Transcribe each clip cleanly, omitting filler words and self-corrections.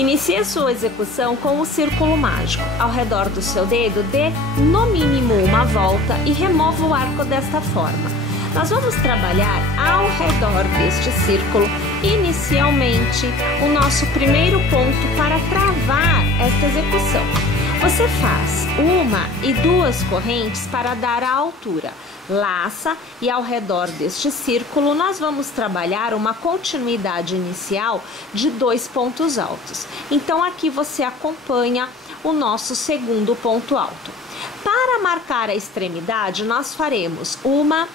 Inicie a sua execução com o círculo mágico. Ao redor do seu dedo, dê no mínimo uma volta e remova o arco desta forma. Nós vamos trabalhar ao redor deste círculo, inicialmente, o nosso primeiro ponto para travar esta execução. Você faz 1 e 2 correntes para dar a altura. Laça e ao redor deste círculo nós vamos trabalhar uma continuidade inicial de 2 pontos altos. Então aqui você acompanha o nosso segundo ponto alto. Para marcar a extremidade nós faremos 1,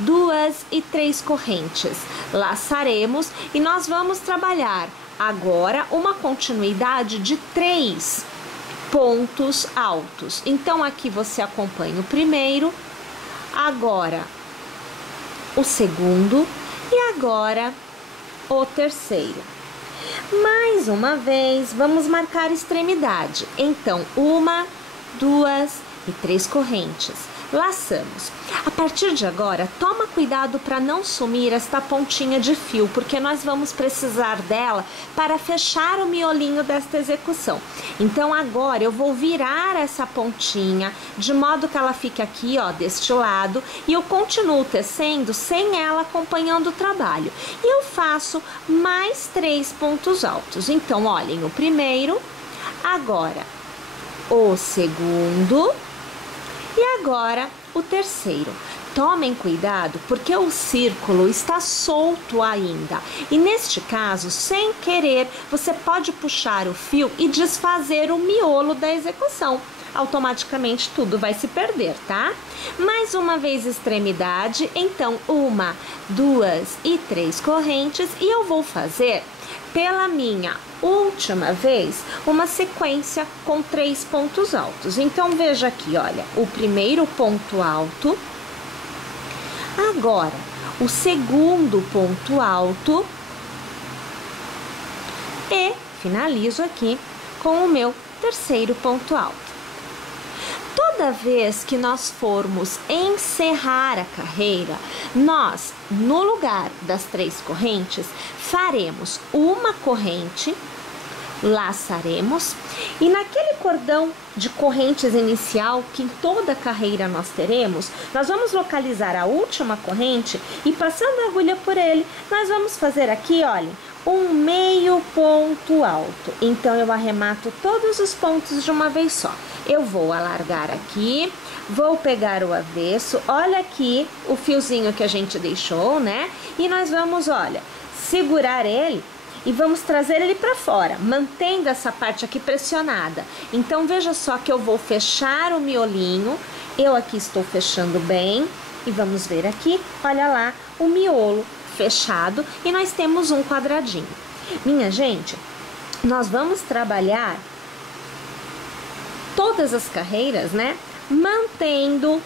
2 e 3 correntes. Laçaremos e nós vamos trabalhar agora uma continuidade de 3 pontos altos. Então aqui você acompanha o primeiro, agora o segundo e agora o terceiro. Mais uma vez, vamos marcar extremidade. Então, 1, 2 e 3 correntes. Laçamos. A partir de agora, toma cuidado para não sumir esta pontinha de fio, porque nós vamos precisar dela para fechar o miolinho desta execução. Então agora eu vou virar essa pontinha de modo que ela fique aqui, ó, deste lado, e eu continuo tecendo sem ela acompanhando o trabalho. E eu faço mais 3 pontos altos. Então, olhem, o primeiro, agora o segundo e agora o terceiro. Tomem cuidado porque o círculo está solto ainda e neste caso, sem querer, você pode puxar o fio e desfazer o miolo da execução. Automaticamente tudo vai se perder, tá? Mais uma vez extremidade, então 1, 2 e 3 correntes e eu vou fazer pela minha última vez uma sequência com 3 pontos altos. Então veja aqui, olha, o primeiro ponto alto, agora o segundo ponto alto e finalizo aqui com o meu terceiro ponto alto. Toda vez que nós formos encerrar a carreira, nós, no lugar das 3 correntes, faremos uma corrente, laçaremos e naquele cordão de correntes inicial que em toda a carreira nós teremos, nós vamos localizar a última corrente e passando a agulha por ele, nós vamos fazer aqui, olha, um meio ponto alto. Então eu arremato todos os pontos de uma vez só. Eu vou alargar aqui, vou pegar o avesso, olha aqui o fiozinho que a gente deixou, né? E nós vamos, olha, segurar ele e vamos trazer ele para fora, mantendo essa parte aqui pressionada. Então veja só que eu vou fechar o miolinho, eu aqui estou fechando bem e vamos ver aqui, olha lá o miolo fechado e nós temos um quadradinho. Minha gente, nós vamos trabalhar todas as carreiras, né? Mantendo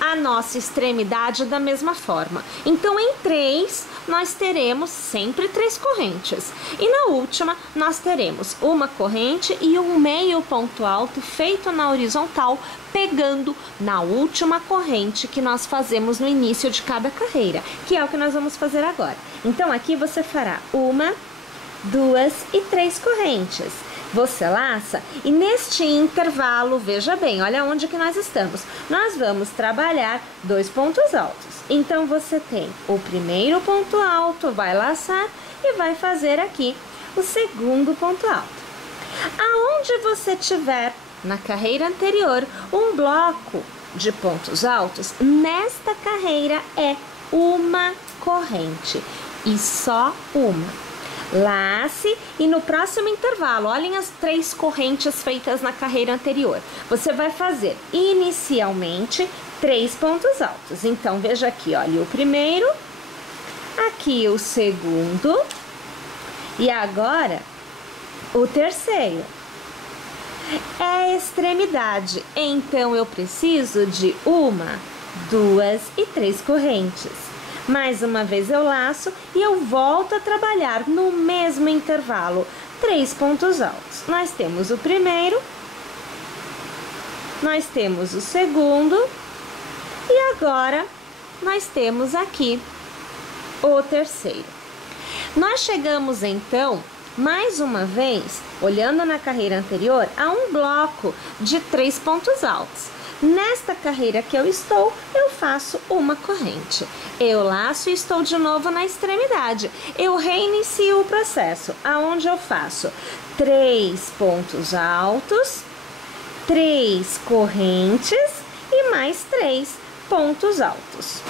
a nossa extremidade da mesma forma. Então, em 3, nós teremos sempre 3 correntes. E na última, nós teremos uma corrente e um meio ponto alto feito na horizontal, pegando na última corrente que nós fazemos no início de cada carreira, que é o que nós vamos fazer agora. Então, aqui você fará 1, 2 e 3 correntes. Você laça e neste intervalo, veja bem, olha onde que nós estamos. Nós vamos trabalhar 2 pontos altos. Então, você tem o primeiro ponto alto, vai laçar e vai fazer aqui o segundo ponto alto. Aonde você tiver na carreira anterior um bloco de pontos altos, nesta carreira é uma corrente e só uma. Lace e no próximo intervalo, olhem as 3 correntes feitas na carreira anterior. Você vai fazer inicialmente 3 pontos altos. Então, veja aqui, olha o primeiro, aqui o segundo e agora o terceiro. É extremidade, então eu preciso de 1, 2 e 3 correntes. Mais uma vez eu laço e eu volto a trabalhar no mesmo intervalo, 3 pontos altos. Nós temos o primeiro, nós temos o segundo e agora nós temos aqui o terceiro. Nós chegamos então mais uma vez, olhando na carreira anterior, há um bloco de 3 pontos altos. Nesta carreira que eu estou, eu faço uma corrente. Eu laço e estou de novo na extremidade. Eu reinicio o processo, aonde eu faço 3 pontos altos, 3 correntes e mais 3 pontos altos.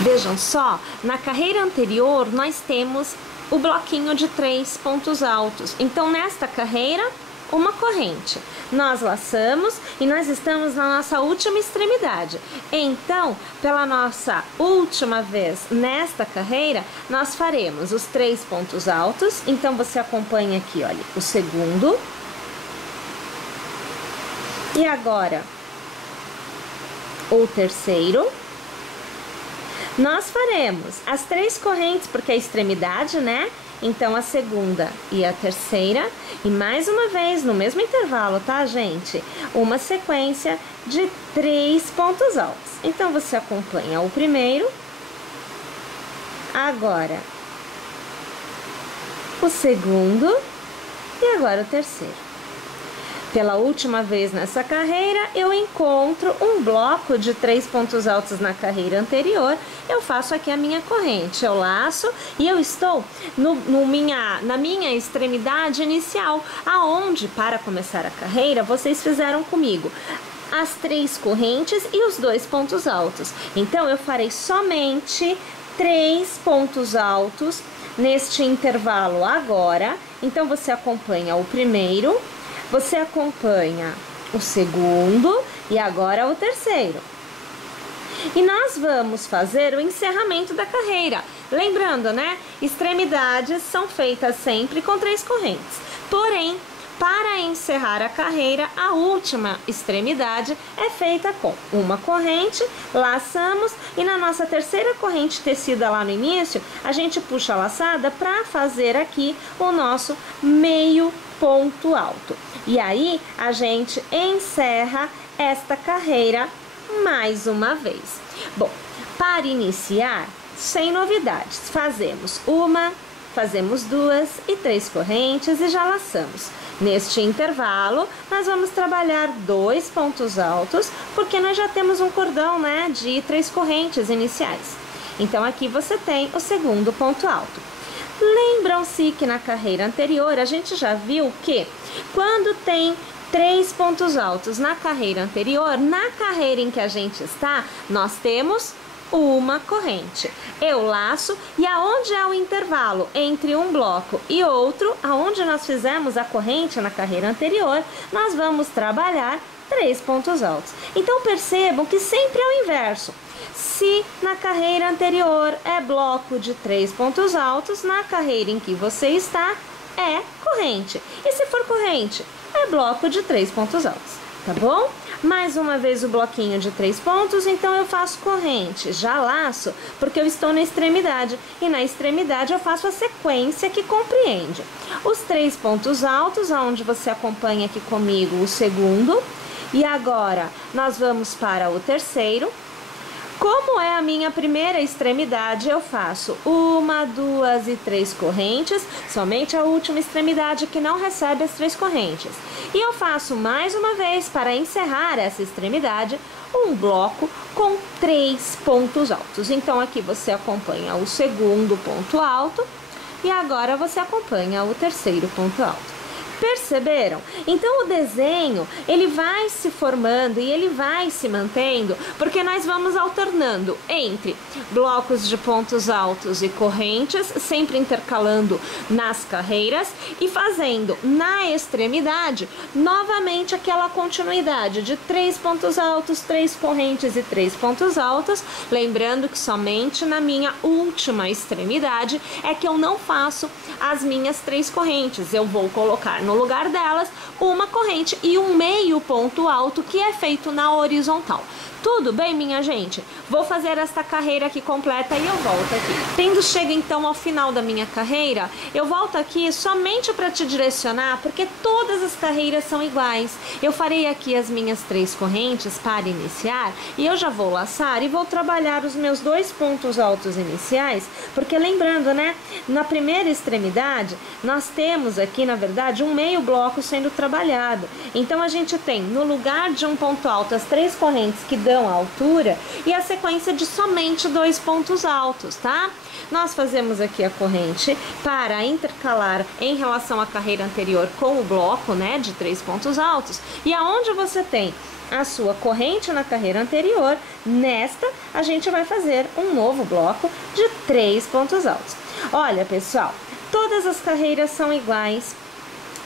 Vejam só, na carreira anterior nós temos o bloquinho de 3 pontos altos. Então, nesta carreira, uma corrente. Nós laçamos e nós estamos na nossa última extremidade. Então, pela nossa última vez nesta carreira, nós faremos os 3 pontos altos. Então, você acompanha aqui, olha, o segundo. E agora, o terceiro. Nós faremos as 3 correntes, porque é a extremidade, né? Então, a segunda e a terceira. E mais uma vez, no mesmo intervalo, tá, gente? Uma sequência de 3 pontos altos. Então, você acompanha o primeiro. Agora, o segundo. E agora, o terceiro. Pela última vez nessa carreira, eu encontro um bloco de 3 pontos altos na carreira anterior. Eu faço aqui a minha corrente, eu laço e eu estou na minha extremidade inicial, aonde, para começar a carreira, vocês fizeram comigo as 3 correntes e os 2 pontos altos. Então, eu farei somente 3 pontos altos neste intervalo agora. Então, você acompanha o primeiro. Você acompanha o segundo e agora o terceiro. E nós vamos fazer o encerramento da carreira. Lembrando, né? Extremidades são feitas sempre com 3 correntes. Porém, para encerrar a carreira, a última extremidade é feita com uma corrente, laçamos e na nossa terceira corrente tecida lá no início, a gente puxa a laçada para fazer aqui o nosso meio ponto alto. E aí, a gente encerra esta carreira mais uma vez. Bom, para iniciar, sem novidades, fazemos uma, fazemos 2 e 3 correntes e já laçamos. Neste intervalo, nós vamos trabalhar 2 pontos altos, porque nós já temos um cordão, né, de 3 correntes iniciais. Então, aqui você tem o segundo ponto alto. Lembram-se que na carreira anterior, a gente já viu que quando tem 3 pontos altos na carreira anterior, na carreira em que a gente está, nós temos uma corrente. Eu laço e aonde é o intervalo entre um bloco e outro, aonde nós fizemos a corrente na carreira anterior, nós vamos trabalhar 3 pontos altos. Então, percebam que sempre é o inverso. Se na carreira anterior é bloco de 3 pontos altos, na carreira em que você está é corrente. E se for corrente, é bloco de 3 pontos altos, tá bom? Mais uma vez o bloquinho de 3 pontos, então eu faço corrente, já laço, porque eu estou na extremidade. E na extremidade eu faço a sequência que compreende os 3 pontos altos, aonde você acompanha aqui comigo o segundo. E agora nós vamos para o terceiro. Como é a minha primeira extremidade, eu faço 1, 2 e 3 correntes, somente a última extremidade que não recebe as 3 correntes. E eu faço mais uma vez, para encerrar essa extremidade, um bloco com 3 pontos altos. Então, aqui você acompanha o segundo ponto alto e agora você acompanha o terceiro ponto alto. Perceberam? Então, o desenho, ele vai se formando e ele vai se mantendo, porque nós vamos alternando entre blocos de pontos altos e correntes, sempre intercalando nas carreiras e fazendo na extremidade, novamente aquela continuidade de 3 pontos altos, 3 correntes e 3 pontos altos. Lembrando que somente na minha última extremidade é que eu não faço as minhas 3 correntes, eu vou colocar no lugar delas uma corrente e um meio ponto alto que é feito na horizontal. Tudo bem, minha gente? Vou fazer esta carreira aqui completa e eu volto aqui. Tendo chego então ao final da minha carreira, eu volto aqui somente para te direcionar, porque todas as carreiras são iguais. Eu farei aqui as minhas 3 correntes para iniciar e eu já vou laçar e vou trabalhar os meus 2 pontos altos iniciais, porque lembrando, né, na primeira extremidade, nós temos aqui, na verdade, um meio bloco sendo trabalhado. Então a gente tem, no lugar de um ponto alto, as 3 correntes que dão a altura e a sequência de somente 2 pontos altos, tá? Nós fazemos aqui a corrente para intercalar em relação à carreira anterior com o bloco, né, de 3 pontos altos. E aonde você tem a sua corrente na carreira anterior, nesta a gente vai fazer um novo bloco de 3 pontos altos. Olha, pessoal, todas as carreiras são iguais,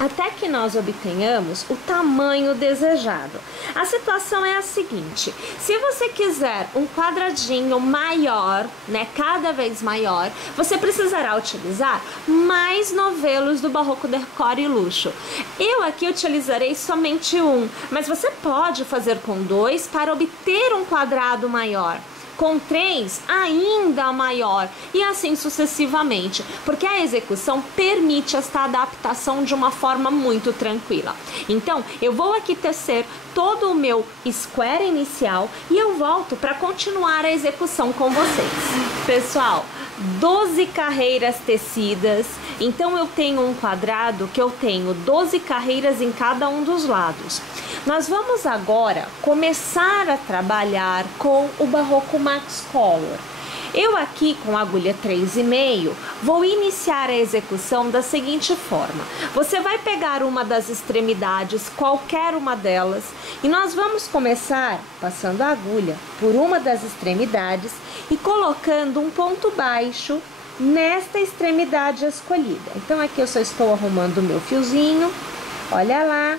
até que nós obtenhamos o tamanho desejado. A situação é a seguinte: se você quiser um quadradinho maior, né, cada vez maior, você precisará utilizar mais novelos do Barroco Decor e Luxo. Eu aqui utilizarei somente um, mas você pode fazer com 2 para obter um quadrado maior. Com 3 ainda maior e assim sucessivamente, porque a execução permite esta adaptação de uma forma muito tranquila. Então eu vou aqui tecer todo o meu square inicial e eu volto para continuar a execução com vocês. Pessoal, 12 carreiras tecidas, então eu tenho um quadrado que eu tenho 12 carreiras em cada um dos lados. Nós vamos agora começar a trabalhar com o Barroco Max Color. Eu aqui com a agulha 3,5 vou iniciar a execução da seguinte forma. Você vai pegar uma das extremidades, qualquer uma delas, e nós vamos começar passando a agulha por uma das extremidades e colocando um ponto baixo nesta extremidade escolhida. Então aqui eu só estou arrumando o meu fiozinho, olha lá.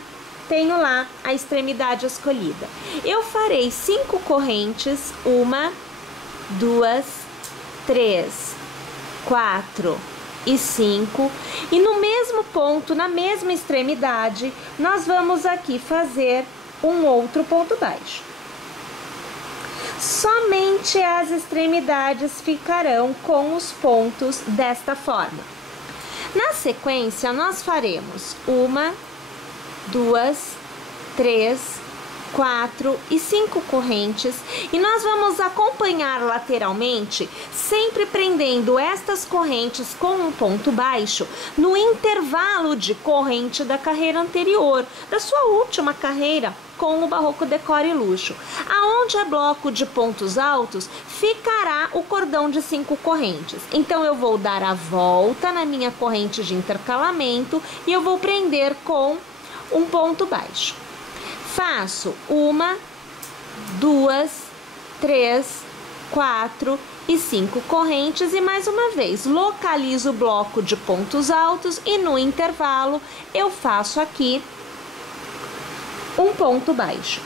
Tenho lá a extremidade escolhida. Eu farei 5 correntes, 1, 2, 3, 4 e 5. E no mesmo ponto, na mesma extremidade, nós vamos aqui fazer um outro ponto baixo. Somente as extremidades ficarão com os pontos desta forma. Na sequência, nós faremos 1, 2, 3, 4 e 5 correntes e nós vamos acompanhar lateralmente, sempre prendendo estas correntes com um ponto baixo no intervalo de corrente da carreira anterior, da sua última carreira com o Barroco Decor e Luxo. Aonde é bloco de pontos altos, ficará o cordão de 5 correntes. Então eu vou dar a volta na minha corrente de intercalamento e eu vou prender com um ponto baixo. Faço 1, 2, 3, 4 e 5 correntes e mais uma vez localizo o bloco de pontos altos e no intervalo eu faço aqui um ponto baixo.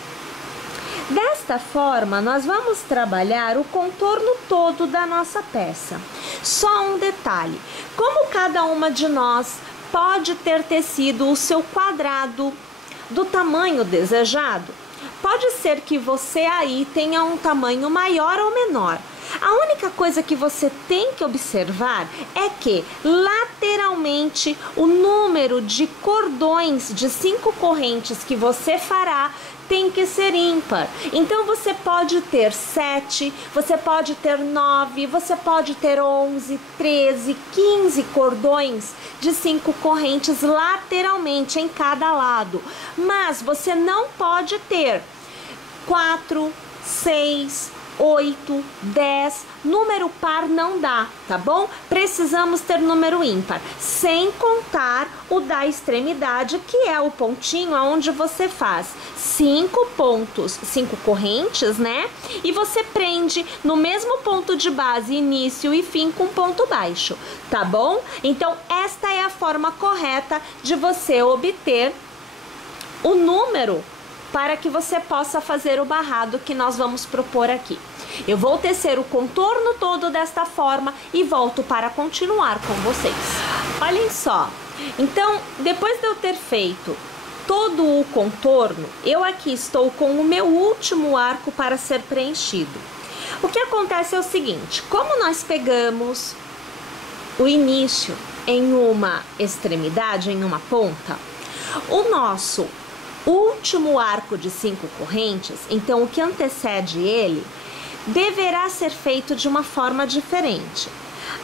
Desta forma, nós vamos trabalhar o contorno todo da nossa peça. Só um detalhe: como cada uma de nós pode ter tecido o seu quadrado do tamanho desejado, pode ser que você aí tenha um tamanho maior ou menor. A única coisa que você tem que observar é que lateralmente o número de cordões de 5 correntes que você fará tem que ser ímpar. Então você pode ter 7, você pode ter 9, você pode ter 11, 13, 15 cordões de 5 correntes lateralmente em cada lado. Mas você não pode ter 4, 6, 8, 10, número par não dá, tá bom? Precisamos ter número ímpar, sem contar o da extremidade, que é o pontinho aonde você faz 5 pontos, 5 correntes, né? E você prende no mesmo ponto de base, início e fim com ponto baixo, tá bom? Então, esta é a forma correta de você obter o número para que você possa fazer o barrado que nós vamos propor aqui. Eu vou tecer o contorno todo desta forma e volto para continuar com vocês. Olhem só, então depois de eu ter feito todo o contorno, eu aqui estou com o meu último arco para ser preenchido. O que acontece é o seguinte, como nós pegamos o início em uma extremidade, em uma ponta, o nosso último arco de 5 correntes, então o que antecede ele, deverá ser feito de uma forma diferente.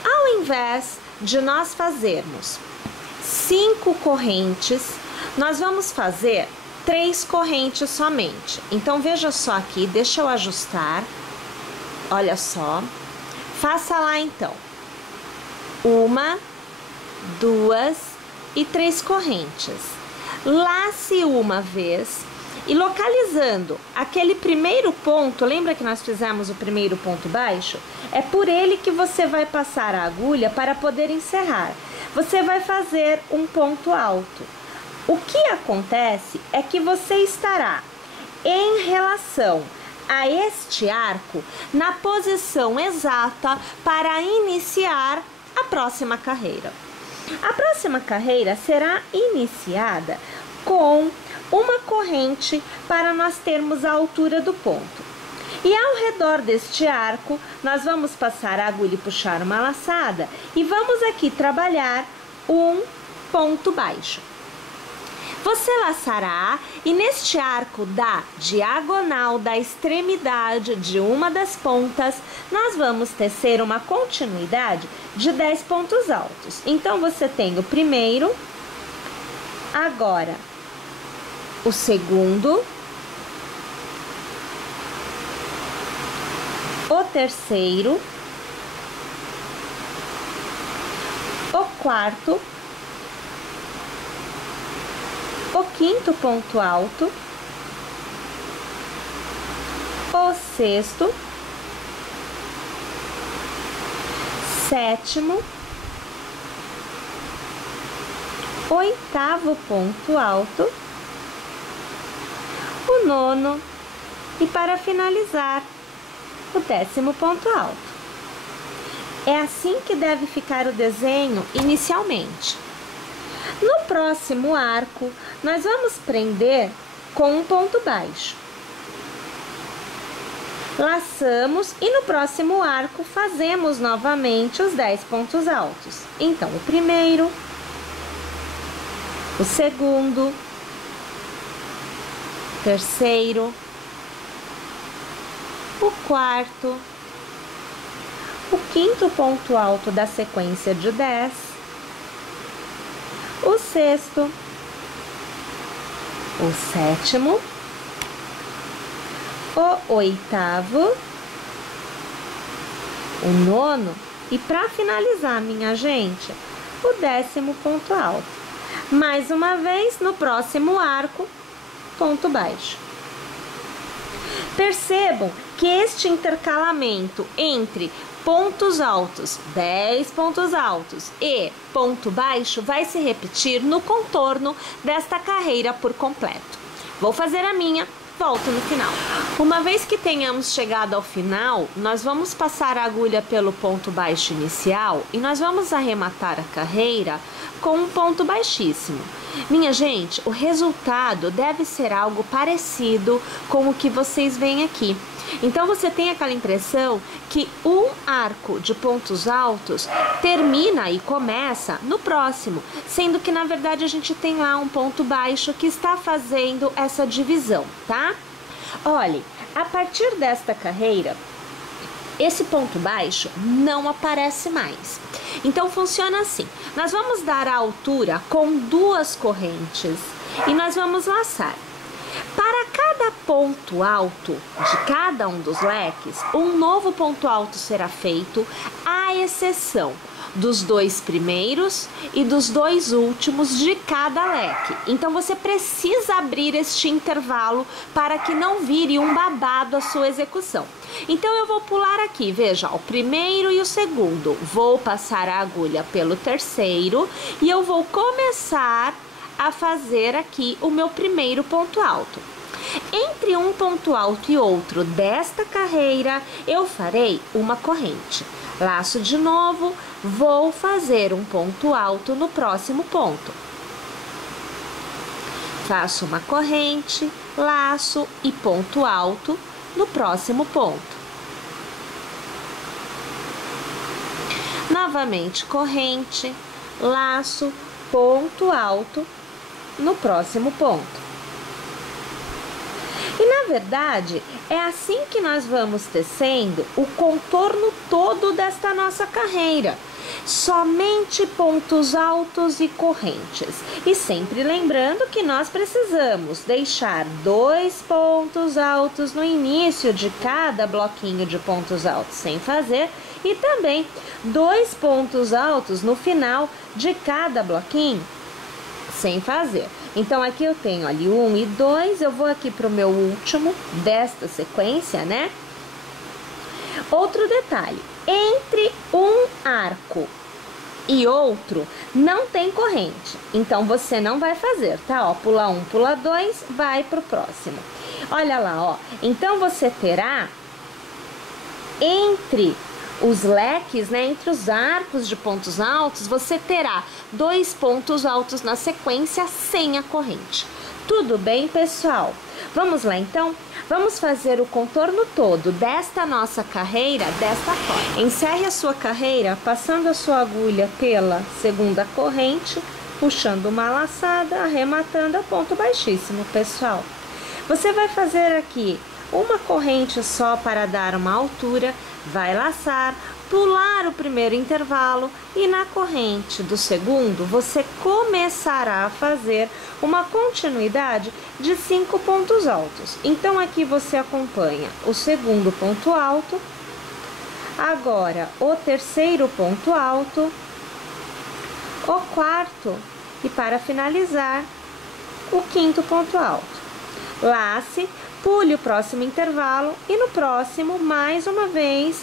Ao invés de nós fazermos 5 correntes, nós vamos fazer 3 correntes somente. Então veja só aqui, deixa eu ajustar. Olha só. Faça lá então. 1, 2 e 3 correntes. Lace uma vez e localizando aquele primeiro ponto, lembra que nós fizemos o primeiro ponto baixo? É por ele que você vai passar a agulha para poder encerrar. Você vai fazer um ponto alto. O que acontece é que você estará em relação a este arco na posição exata para iniciar a próxima carreira. A próxima carreira será iniciada com uma corrente para nós termos a altura do ponto. E ao redor deste arco, nós vamos passar a agulha e puxar uma laçada e vamos aqui trabalhar um ponto baixo. Você laçará e neste arco da diagonal da extremidade de uma das pontas, nós vamos tecer uma continuidade de 10 pontos altos. Então, você tem o primeiro, agora o segundo, o terceiro, o quarto, o quinto ponto alto, o sexto, sétimo, oitavo ponto alto, o nono e para finalizar o 10º ponto alto. É assim que deve ficar o desenho inicialmente. No próximo arco, nós vamos prender com um ponto baixo. Laçamos e no próximo arco fazemos novamente os 10 pontos altos. Então, o primeiro, o segundo, terceiro, o quarto, o quinto ponto alto da sequência de 10, o sexto, o sétimo, o oitavo, o nono e para finalizar, minha gente, o 10º ponto alto. Mais uma vez, no próximo arco, ponto baixo. Percebam que este intercalamento entre pontos altos, 10 pontos altos e ponto baixo vai se repetir no contorno desta carreira por completo. Vou fazer a minha, volto no final. Uma vez que tenhamos chegado ao final, nós vamos passar a agulha pelo ponto baixo inicial e nós vamos arrematar a carreira com um ponto baixíssimo. Minha gente, o resultado deve ser algo parecido com o que vocês veem aqui. Então, você tem aquela impressão que um arco de pontos altos termina e começa no próximo, sendo que, na verdade, a gente tem lá um ponto baixo que está fazendo essa divisão, tá? Olhe, a partir desta carreira, esse ponto baixo não aparece mais. Então, funciona assim. Nós vamos dar a altura com 2 correntes e nós vamos laçar. Para cada ponto alto de cada um dos leques, um novo ponto alto será feito, à exceção dos 2 primeiros e dos 2 últimos de cada leque. Então, você precisa abrir este intervalo para que não vire um babado a sua execução. Então, eu vou pular aqui, veja, o primeiro e o segundo. Vou passar a agulha pelo terceiro e eu vou começar a fazer aqui o meu primeiro ponto alto. Entre um ponto alto e outro desta carreira, eu farei uma corrente. Laço de novo, vou fazer um ponto alto no próximo ponto. Faço uma corrente, laço e ponto alto no próximo ponto. Novamente corrente, laço, ponto alto no próximo ponto. E na verdade, é assim que nós vamos tecendo o contorno todo desta nossa carreira. Somente pontos altos e correntes. E sempre lembrando que nós precisamos deixar 2 pontos altos no início de cada bloquinho de pontos altos sem fazer e também 2 pontos altos no final de cada bloquinho sem fazer. Então, aqui eu tenho ali 1 e 2, eu vou aqui para o meu último desta sequência, né? Outro detalhe, entre um arco e outro, não tem corrente. Então, você não vai fazer, tá? Ó, pula 1, pula 2, vai pro próximo. Olha lá, ó. Então, você terá entre os leques, né, entre os arcos de pontos altos, você terá 2 pontos altos na sequência sem a corrente. Tudo bem, pessoal? Vamos lá, então? Vamos fazer o contorno todo desta nossa carreira desta forma. Encerre a sua carreira passando a sua agulha pela segunda corrente, puxando uma laçada, arrematando a ponto baixíssimo, pessoal. Você vai fazer aqui uma corrente só para dar uma altura, vai laçar, pular o primeiro intervalo e na corrente do segundo você começará a fazer uma continuidade de 5 pontos altos. Então aqui você acompanha o segundo ponto alto, agora o terceiro ponto alto, o quarto e para finalizar o quinto ponto alto. Lace, pule o próximo intervalo e no próximo mais uma vez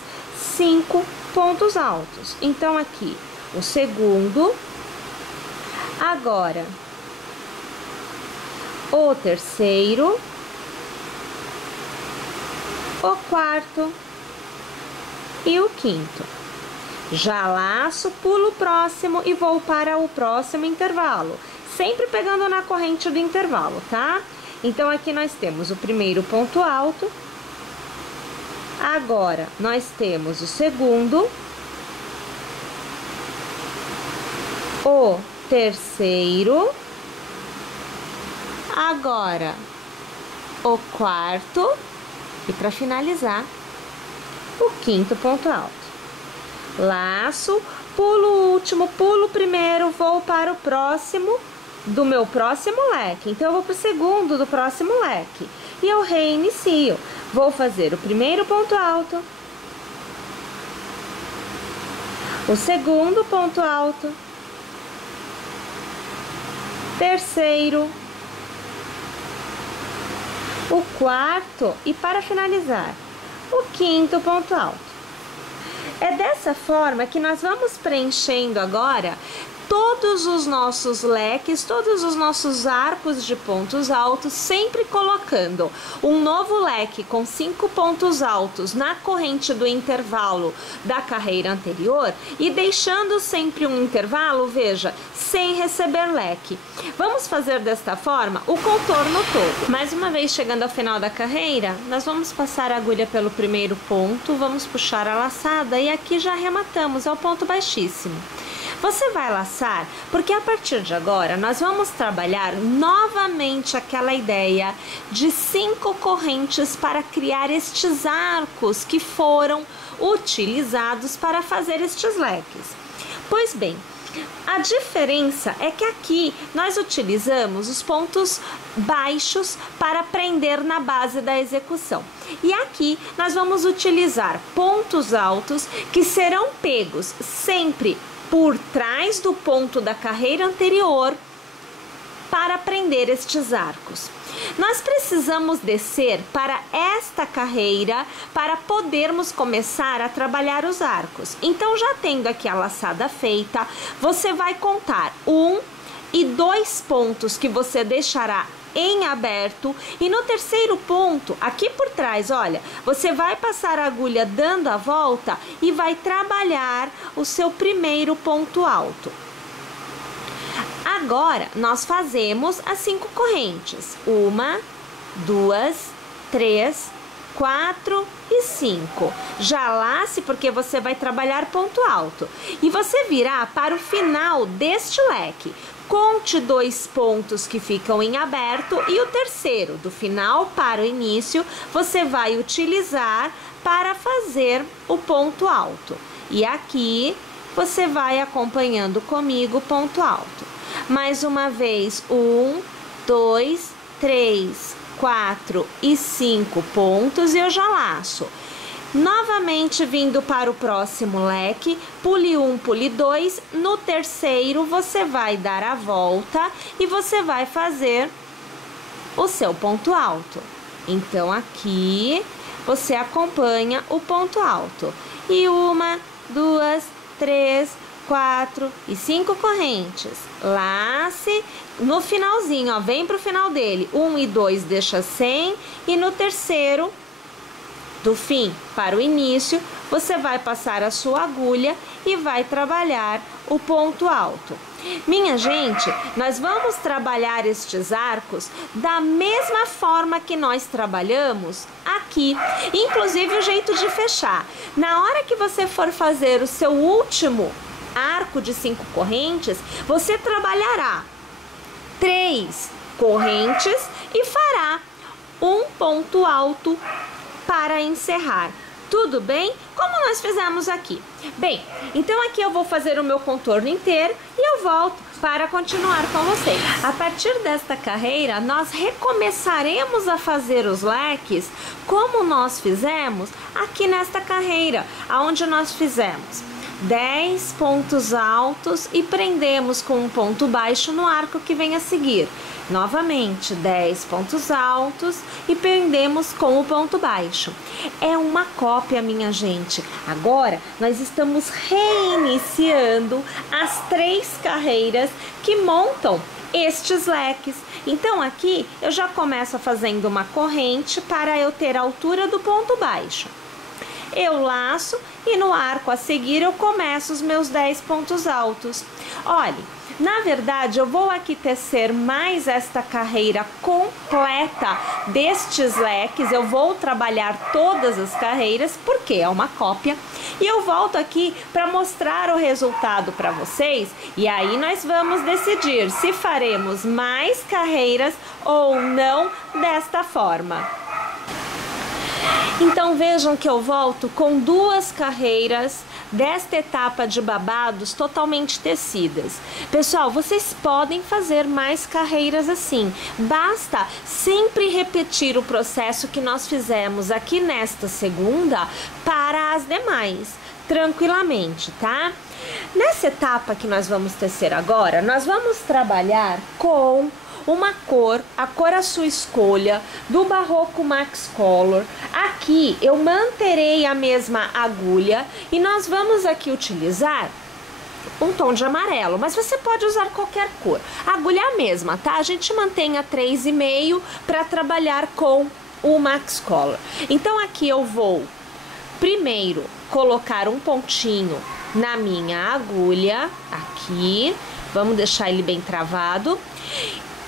5 pontos altos. Então aqui o segundo, agora o terceiro, o quarto e o quinto. Já laço, pulo o próximo e vou para o próximo intervalo, sempre pegando na corrente do intervalo, tá? Então aqui nós temos o primeiro ponto alto, agora nós temos o segundo, o terceiro, agora o quarto e para finalizar o quinto ponto alto. Laço, pulo o último, pulo o primeiro, vou para o próximo do meu próximo leque. Então eu vou para o segundo do próximo leque e eu reinicio. Vou fazer o primeiro ponto alto, o segundo ponto alto, terceiro, o quarto e para finalizar o quinto ponto alto. É dessa forma que nós vamos preenchendo agora todos os nossos leques, todos os nossos arcos de pontos altos, sempre colocando um novo leque com 5 pontos altos na corrente do intervalo da carreira anterior e deixando sempre um intervalo, veja, sem receber leque. Vamos fazer desta forma o contorno todo. Mais uma vez chegando ao final da carreira, nós vamos passar a agulha pelo primeiro ponto, vamos puxar a laçada e aqui já arrematamos ao ponto baixíssimo. Você vai laçar porque a partir de agora nós vamos trabalhar novamente aquela ideia de 5 correntes para criar estes arcos que foram utilizados para fazer estes leques. Pois bem, a diferença é que aqui nós utilizamos os pontos baixos para prender na base da execução. E aqui nós vamos utilizar pontos altos que serão pegos sempre por trás do ponto da carreira anterior para prender estes arcos. Nós precisamos descer para esta carreira para podermos começar a trabalhar os arcos. Então, já tendo aqui a laçada feita, você vai contar 1 e 2 pontos que você deixará em aberto e no terceiro ponto, aqui por trás, olha, você vai passar a agulha dando a volta e vai trabalhar o seu primeiro ponto alto. Agora, nós fazemos as 5 correntes. 1, 2, 3, 4 e 5. Já lace porque você vai trabalhar ponto alto. E você virá para o final deste leque. Conte 2 pontos que ficam em aberto e o terceiro, do final para o início, você vai utilizar para fazer o ponto alto. E aqui você vai acompanhando comigo o ponto alto. Mais uma vez, 1, 2, 3, 4 e 5 pontos e eu já laço. Novamente vindo para o próximo leque, pule 1, pule 2, no terceiro você vai dar a volta e você vai fazer o seu ponto alto. Então aqui você acompanha o ponto alto. E 1, 2, 3, 4 e 5 correntes. Lace no finalzinho, ó, vem pro final dele. 1 e 2 deixa sem e no terceiro, do fim para o início, você vai passar a sua agulha e vai trabalhar o ponto alto. Minha gente, nós vamos trabalhar estes arcos da mesma forma que nós trabalhamos aqui, inclusive o jeito de fechar. Na hora que você for fazer o seu último arco de 5 correntes, você trabalhará 3 correntes e fará um ponto alto para encerrar. Tudo bem? Como nós fizemos aqui. Bem, então aqui eu vou fazer o meu contorno inteiro e eu volto para continuar com vocês. A partir desta carreira, nós recomeçaremos a fazer os leques como nós fizemos aqui nesta carreira, aonde nós fizemos 10 pontos altos e prendemos com um ponto baixo no arco que vem a seguir. Novamente, 10 pontos altos e prendemos com o ponto baixo. É uma cópia, minha gente. Agora, nós estamos reiniciando as 3 carreiras que montam estes leques. Então, aqui, eu já começo fazendo uma corrente para eu ter a altura do ponto baixo. Eu laço e no arco a seguir eu começo os meus 10 pontos altos. Olhe, na verdade eu vou aqui tecer mais esta carreira completa destes leques. Eu vou trabalhar todas as carreiras porque é uma cópia. E eu volto aqui para mostrar o resultado para vocês. E aí nós vamos decidir se faremos mais carreiras ou não desta forma. Então vejam que eu volto com 2 carreiras desta etapa de babados totalmente tecidas. Pessoal, vocês podem fazer mais carreiras assim. Basta sempre repetir o processo que nós fizemos aqui nesta segunda para as demais, tranquilamente, tá? Nessa etapa que nós vamos tecer agora, nós vamos trabalhar com uma cor, a cor à sua escolha, do Barroco Max Color. Aqui eu manterei a mesma agulha e nós vamos aqui utilizar um tom de amarelo, mas você pode usar qualquer cor. A agulha é a mesma, tá? A gente mantém a 3,5 para trabalhar com o Max Color. Então aqui eu vou primeiro colocar um pontinho na minha agulha, aqui, vamos deixar ele bem travado.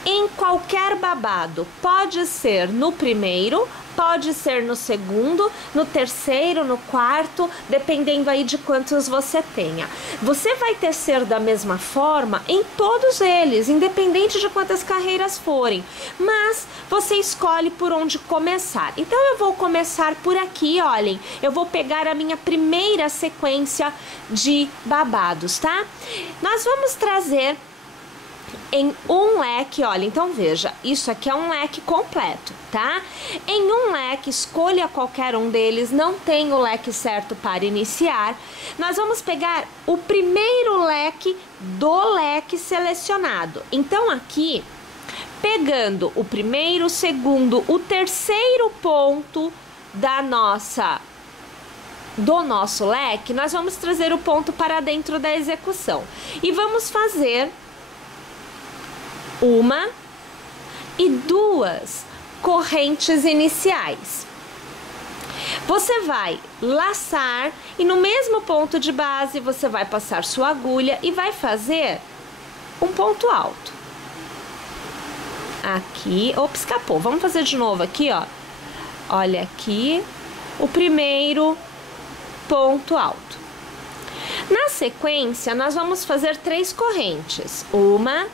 Em qualquer babado, pode ser no primeiro, pode ser no segundo, no terceiro, no quarto, dependendo aí de quantos você tenha. Você vai tecer da mesma forma em todos eles, independente de quantas carreiras forem, mas você escolhe por onde começar. Então eu vou começar por aqui, olhem, eu vou pegar a minha primeira sequência de babados, tá? Nós vamos trazer em um leque, olha, então veja, isso aqui é um leque completo, tá? Em um leque, escolha qualquer um deles, não tem o leque certo para iniciar. Nós vamos pegar o primeiro leque do leque selecionado. Então aqui, pegando o primeiro, o segundo, o terceiro ponto do nosso leque, nós vamos trazer o ponto para dentro da execução. E vamos fazer 1 e 2 correntes iniciais. Você vai laçar e no mesmo ponto de base você vai passar sua agulha e vai fazer um ponto alto. Aqui, opa, escapou. Vamos fazer de novo aqui, ó. Olha aqui, o primeiro ponto alto. Na sequência, nós vamos fazer 3 correntes. 1,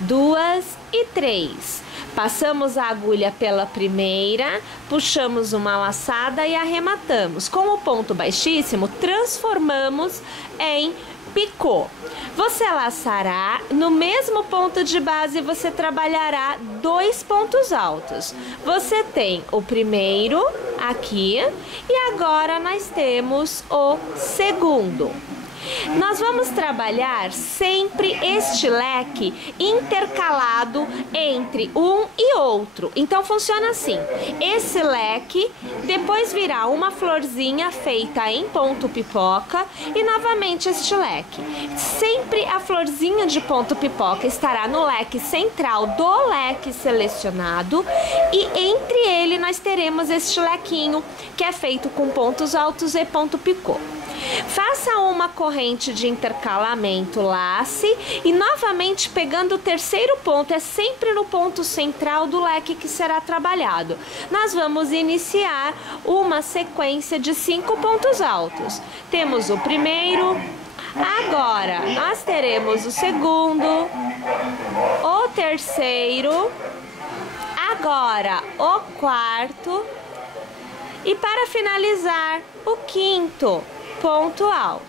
2 e 3. Passamos a agulha pela primeira, puxamos uma laçada e arrematamos. Com o ponto baixíssimo, transformamos em picô. Você laçará no mesmo ponto de base, você trabalhará 2 pontos altos. Você tem o primeiro aqui e agora nós temos o segundo. Nós vamos trabalhar sempre este leque intercalado entre um e outro. Então funciona assim: esse leque depois virá uma florzinha feita em ponto pipoca e novamente este leque. Sempre a florzinha de ponto pipoca estará no leque central do leque selecionado e entre ele nós teremos este lequinho que é feito com pontos altos e ponto picô. Faça uma corrente de intercalamento, lace e novamente pegando o terceiro ponto, é sempre no ponto central do leque que será trabalhado. Nós vamos iniciar uma sequência de 5 pontos altos. Temos o primeiro, agora nós teremos o segundo, o terceiro, agora o quarto e para finalizar o quinto ponto alto.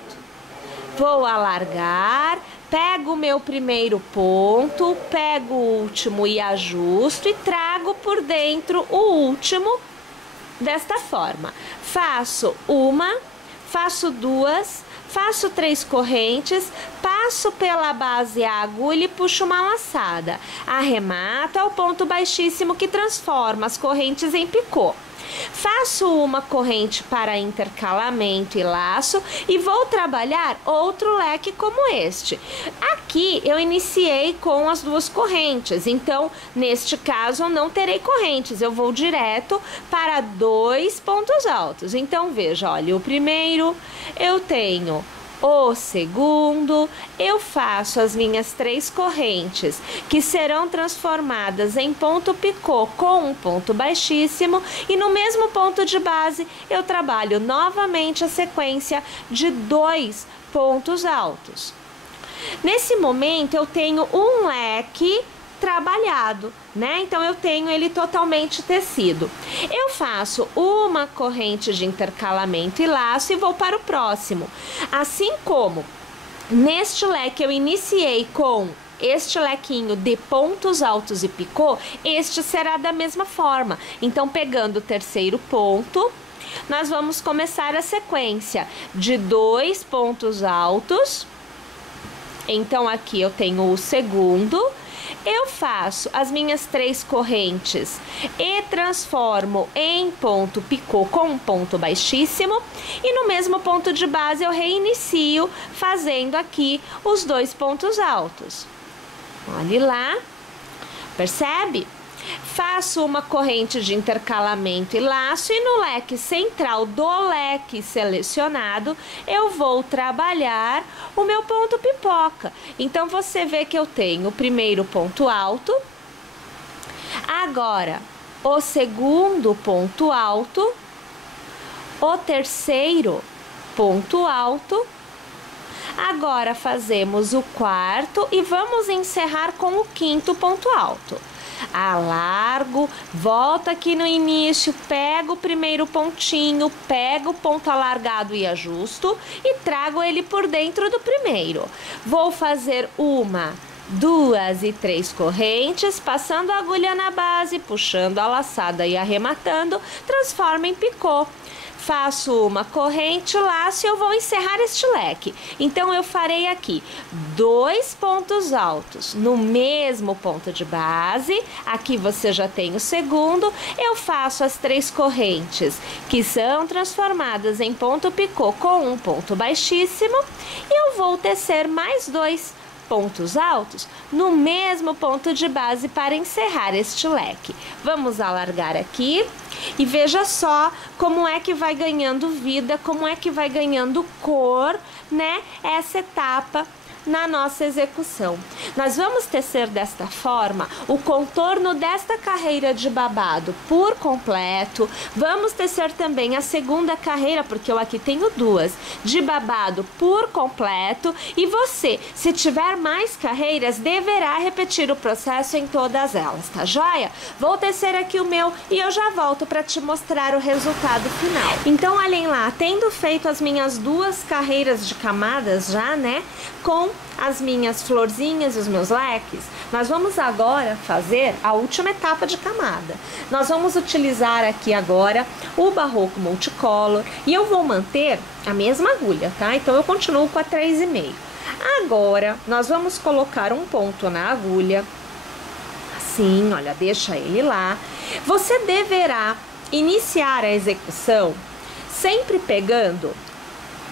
Vou alargar, pego o meu primeiro ponto, pego o último e ajusto e trago por dentro o último desta forma. Faço uma, faço 2, faço 3 correntes, passo pela base a agulha e puxo uma laçada. Arremata ao ponto baixíssimo que transforma as correntes em picô. Faço uma corrente para intercalamento e laço e vou trabalhar outro leque como este. Aqui eu iniciei com as 2 correntes, então neste caso eu não terei correntes, eu vou direto para 2 pontos altos. Então veja, olha, o primeiro eu tenho o segundo, eu faço as minhas 3 correntes, que serão transformadas em ponto picô com um ponto baixíssimo, e no mesmo ponto de base eu trabalho novamente a sequência de 2 pontos altos. Nesse momento eu tenho um leque trabalhado, né? Então eu tenho ele totalmente tecido. Eu faço uma corrente de intercalamento e laço e vou para o próximo. Assim como neste leque eu iniciei com este lequinho de pontos altos e picô, este será da mesma forma. Então pegando o terceiro ponto, nós vamos começar a sequência de 2 pontos altos. Então aqui eu tenho o segundo. Eu faço as minhas 3 correntes e transformo em ponto picô com um ponto baixíssimo e no mesmo ponto de base eu reinicio fazendo aqui os 2 pontos altos. Olhe lá, percebe? Faço uma corrente de intercalamento e laço e no leque central do leque selecionado eu vou trabalhar o meu ponto pipoca. Então você vê que eu tenho o primeiro ponto alto, agora o segundo ponto alto, o terceiro ponto alto, agora fazemos o quarto e vamos encerrar com o quinto ponto alto. Alargo, volto aqui no início, pego o primeiro pontinho, pego o ponto alargado e ajusto e trago ele por dentro do primeiro. Vou fazer 1, 2 e 3 correntes, passando a agulha na base, puxando a laçada e arrematando, transforma em picô. Faço uma corrente, laço e eu vou encerrar este leque. Então eu farei aqui 2 pontos altos no mesmo ponto de base. Aqui você já tem o segundo. Eu faço as 3 correntes que são transformadas em ponto picô com um ponto baixíssimo e eu vou tecer mais 2 pontos altos no mesmo ponto de base para encerrar este leque. Vamos alargar aqui e veja só como é que vai ganhando vida, como é que vai ganhando cor, né? Essa etapa na nossa execução. Nós vamos tecer desta forma o contorno desta carreira de babado por completo. Vamos tecer também a segunda carreira, porque eu aqui tenho duas, de babado por completo. E você, se tiver mais carreiras, deverá repetir o processo em todas elas, tá joia? Vou tecer aqui o meu e eu já volto para te mostrar o resultado final. Então, olhem lá, tendo feito as minhas duas carreiras de camadas já, né, com as minhas florzinhas e os meus leques, nós vamos agora fazer a última etapa de camada. Nós vamos utilizar aqui agora o Barroco Multicolor e eu vou manter a mesma agulha, tá? Então, eu continuo com a 3,5. Agora, nós vamos colocar um ponto na agulha, assim, olha, deixa ele lá. Você deverá iniciar a execução sempre pegando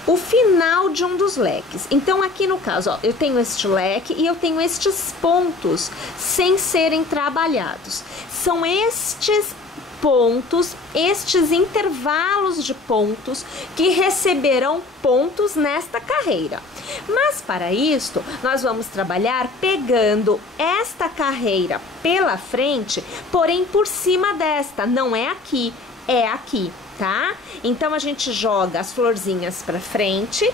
o final de um dos leques. Então, aqui no caso, ó, eu tenho este leque e eu tenho estes pontos sem serem trabalhados. São estes pontos, estes intervalos de pontos que receberão pontos nesta carreira. Mas para isto, nós vamos trabalhar pegando esta carreira pela frente, porém por cima desta, não é aqui, é aqui, tá? Então, a gente joga as florzinhas para frente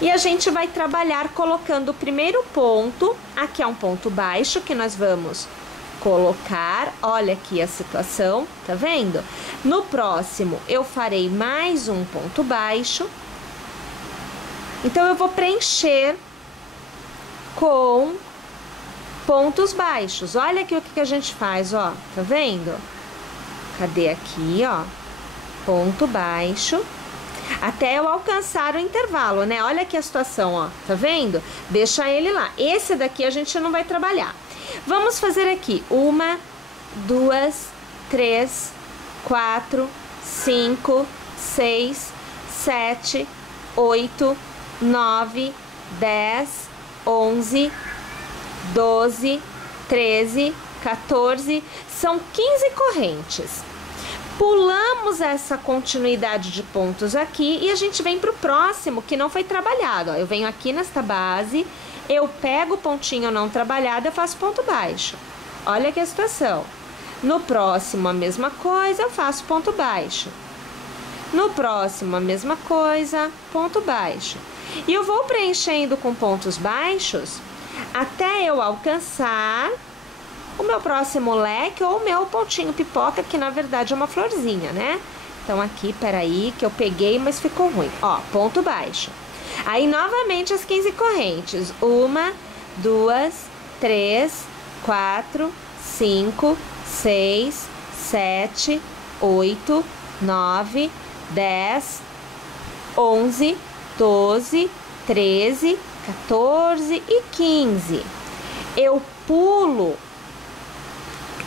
e a gente vai trabalhar colocando o primeiro ponto, aqui é um ponto baixo que nós vamos colocar, olha aqui a situação, tá vendo? No próximo, eu farei mais um ponto baixo. Então, eu vou preencher com pontos baixos. Olha aqui o que a gente faz, ó, tá vendo? Cadê aqui, ó? Ponto baixo, até eu alcançar o intervalo, né? Olha aqui a situação, ó, tá vendo? Deixa ele lá. Esse daqui a gente não vai trabalhar. Vamos fazer aqui 1, 2, 3, 4, 5, 6, 7, 8, 9, 10, 11, 12, 13, 14, são 15 correntes. Pulamos essa continuidade de pontos aqui e a gente vem para o próximo que não foi trabalhado. Ó, eu venho aqui nesta base, eu pego o pontinho não trabalhado e faço ponto baixo. Olha aqui a situação. No próximo, a mesma coisa, eu faço ponto baixo. No próximo, a mesma coisa, ponto baixo. E eu vou preenchendo com pontos baixos até eu alcançar o meu próximo leque ou o meu pontinho pipoca, que na verdade é uma florzinha, né? Então, aqui, peraí, que eu peguei, mas ficou ruim. Ó, ponto baixo. Aí, novamente, as 15 correntes. 1, 2, 3, 4, 5, 6, 7, 8, 9, 10, 11, 12, 13, 14 e 15. Eu pulo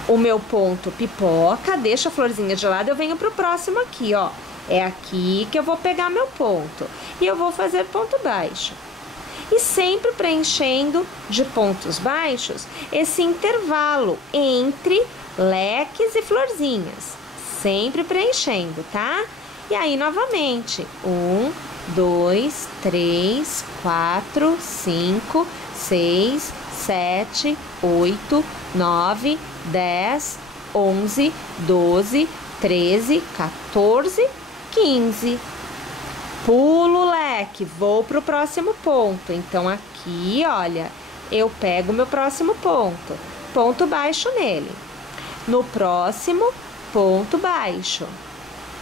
o meu ponto pipoca, deixo a florzinha de lado, eu venho pro próximo aqui, ó. É aqui que eu vou pegar meu ponto. E eu vou fazer ponto baixo. E sempre preenchendo de pontos baixos esse intervalo entre leques e florzinhas. Sempre preenchendo, tá? E aí, novamente, 1, 2, 3, 4, 5, 6, 7, 8, 9, 10, 11, 12, 13, 14, 15. Pulo o leque, vou pro próximo ponto. Então, aqui, olha, eu pego o meu próximo ponto. Ponto baixo nele. No próximo, ponto baixo.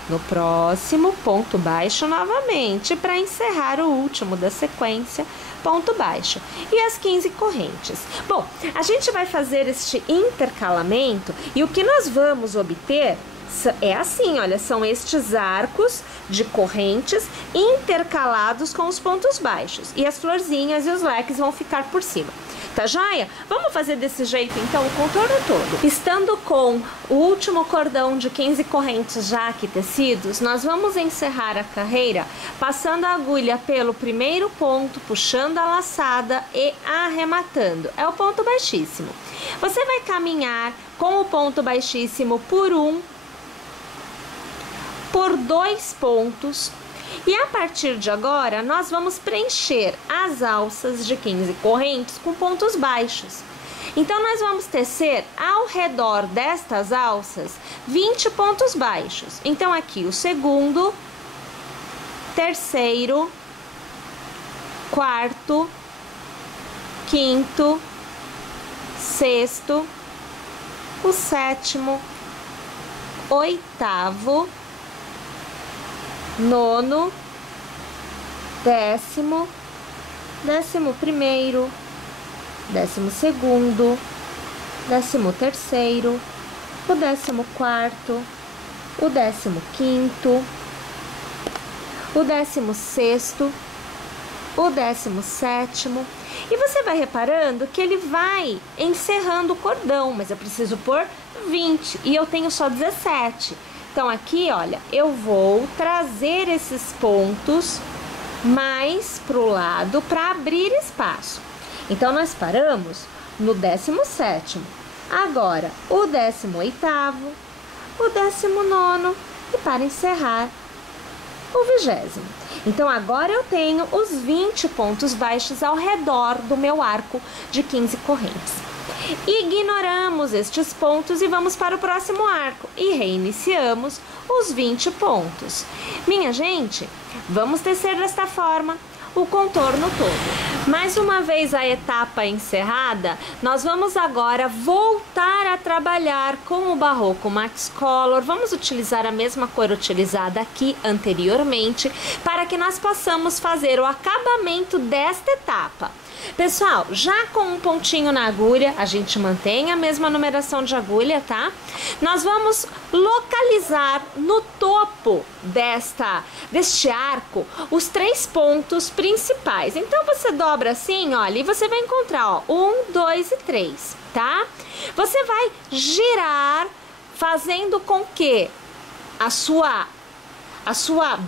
No próximo, ponto baixo novamente, para encerrar o último da sequência, ponto baixo. E as 15 correntes. Bom, a gente vai fazer este intercalamento e o que nós vamos obter é assim, olha, são estes arcos de correntes intercalados com os pontos baixos. E as florzinhas e os leques vão ficar por cima. Tá joia? Vamos fazer desse jeito, então, o contorno todo. Estando com o último cordão de 15 correntes já aqui tecidos, nós vamos encerrar a carreira passando a agulha pelo primeiro ponto, puxando a laçada e arrematando. É o ponto baixíssimo. Você vai caminhar com o ponto baixíssimo por 2 pontos E a partir de agora, nós vamos preencher as alças de 15 correntes com pontos baixos. Então, nós vamos tecer ao redor destas alças 20 pontos baixos. Então, aqui o segundo, terceiro, quarto, quinto, sexto, o sétimo, oitavo, nono, décimo, 11º, 12º, 13º, o 14º, o 15º, o 16º, o 17º, e você vai reparando que ele vai encerrando o cordão, mas eu preciso pôr 20 e eu tenho só 17. Então aqui, olha, eu vou trazer esses pontos mais pro lado para abrir espaço. Então nós paramos no 17º, agora o 18º, o 19º e para encerrar o 20º. Então, agora eu tenho os 20 pontos baixos ao redor do meu arco de 15 correntes. Ignoramos estes pontos e vamos para o próximo arco e reiniciamos os 20 pontos. Minha gente, vamos tecer desta forma o contorno todo. Mais uma vez a etapa encerrada, nós vamos agora voltar a trabalhar com o Barroco Max Color. Vamos utilizar a mesma cor utilizada aqui anteriormente, para que nós possamos fazer o acabamento desta etapa. Pessoal, já com um pontinho na agulha, a gente mantém a mesma numeração de agulha, tá? Nós vamos localizar no topo deste arco os 3 pontos principais. Então, você dobra assim, olha, e você vai encontrar, ó, 1, 2 e 3, tá? Você vai girar, fazendo com que a sua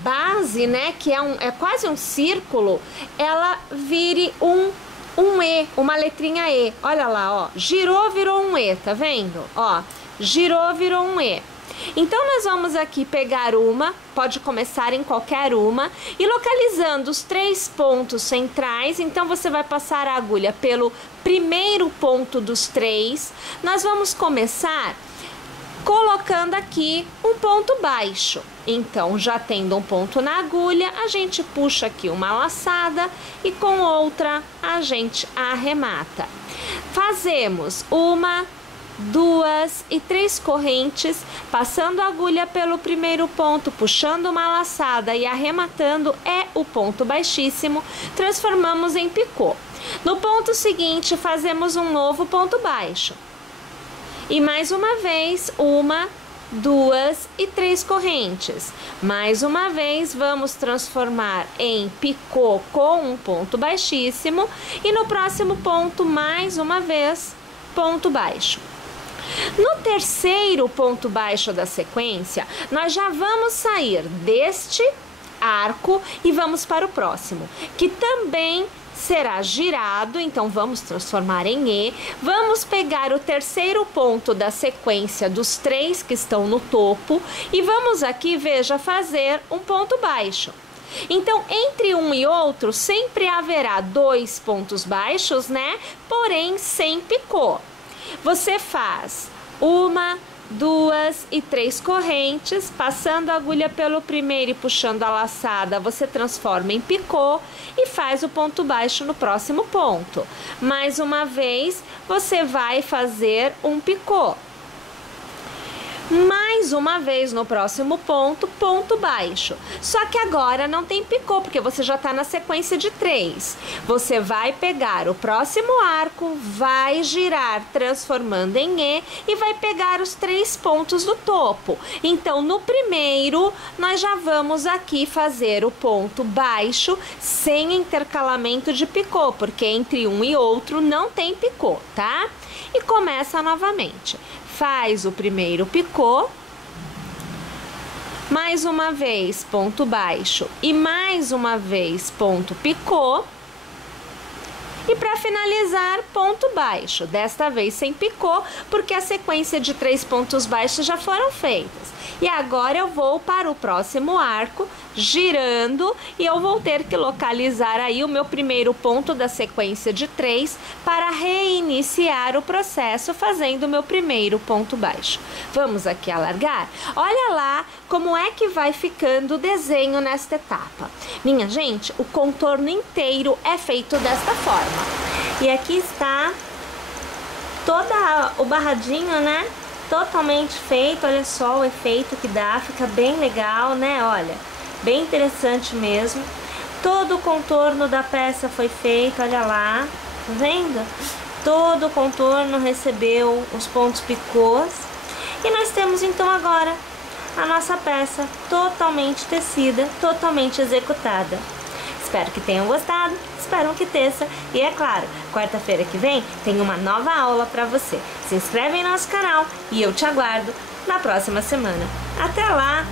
base, né, que é quase um círculo, ela vire um E, uma letrinha E. Olha lá, ó, girou, virou um E, tá vendo? Ó, girou, virou um E. Então, nós vamos aqui pegar uma, pode começar em qualquer uma, e localizando os 3 pontos centrais. Então, você vai passar a agulha pelo primeiro ponto dos 3. Nós vamos começar colocando aqui um ponto baixo. Então, já tendo um ponto na agulha, a gente puxa aqui uma laçada e com outra a gente arremata. Fazemos 1, 2 e 3 correntes, passando a agulha pelo primeiro ponto, puxando uma laçada e arrematando é o ponto baixíssimo, transformamos em picô. No ponto seguinte, fazemos um novo ponto baixo. E mais uma vez, 1, 2 e 3 correntes. Mais uma vez, vamos transformar em picô com um ponto baixíssimo. E no próximo ponto, mais uma vez, ponto baixo. No terceiro ponto baixo da sequência, nós já vamos sair deste arco e vamos para o próximo, que também será girado. Então, vamos transformar em E. Vamos pegar o terceiro ponto da sequência dos 3 que estão no topo e vamos aqui, veja, fazer um ponto baixo. Então, entre um e outro, sempre haverá 2 pontos baixos, né? Porém, sem picô. Você faz 1, 2 e 3 correntes, passando a agulha pelo primeiro e puxando a laçada, você transforma em picô e faz o ponto baixo no próximo ponto. Mais uma vez, você vai fazer um picô. Mais uma vez no próximo ponto, ponto baixo. Só que agora não tem picô, porque você já está na sequência de 3. Você vai pegar o próximo arco, vai girar transformando em E e vai pegar os 3 pontos do topo. Então, no primeiro, nós já vamos aqui fazer o ponto baixo sem intercalamento de picô, porque entre um e outro não tem picô, tá? E começa novamente. Faz o primeiro picô, mais uma vez ponto baixo e mais uma vez ponto picô, E para finalizar, ponto baixo, desta vez sem picô, porque a sequência de 3 pontos baixos já foram feitas. E agora eu vou para o próximo arco, girando, e eu vou ter que localizar aí o meu primeiro ponto da sequência de 3 para reiniciar o processo fazendo o meu primeiro ponto baixo. Vamos aqui alargar? Olha lá como é que vai ficando o desenho nesta etapa. Minha gente, o contorno inteiro é feito desta forma. E aqui está todo o barradinho, né? Totalmente feito, olha só o efeito que dá, fica bem legal, né? Olha, bem interessante mesmo. Todo o contorno da peça foi feito, olha lá, tá vendo? Todo o contorno recebeu os pontos picôs. E nós temos então agora a nossa peça totalmente tecida, totalmente executada. Espero que tenham gostado, espero que terça. E é claro, quarta-feira que vem tem uma nova aula para você. Se inscreve em nosso canal e eu te aguardo na próxima semana. Até lá!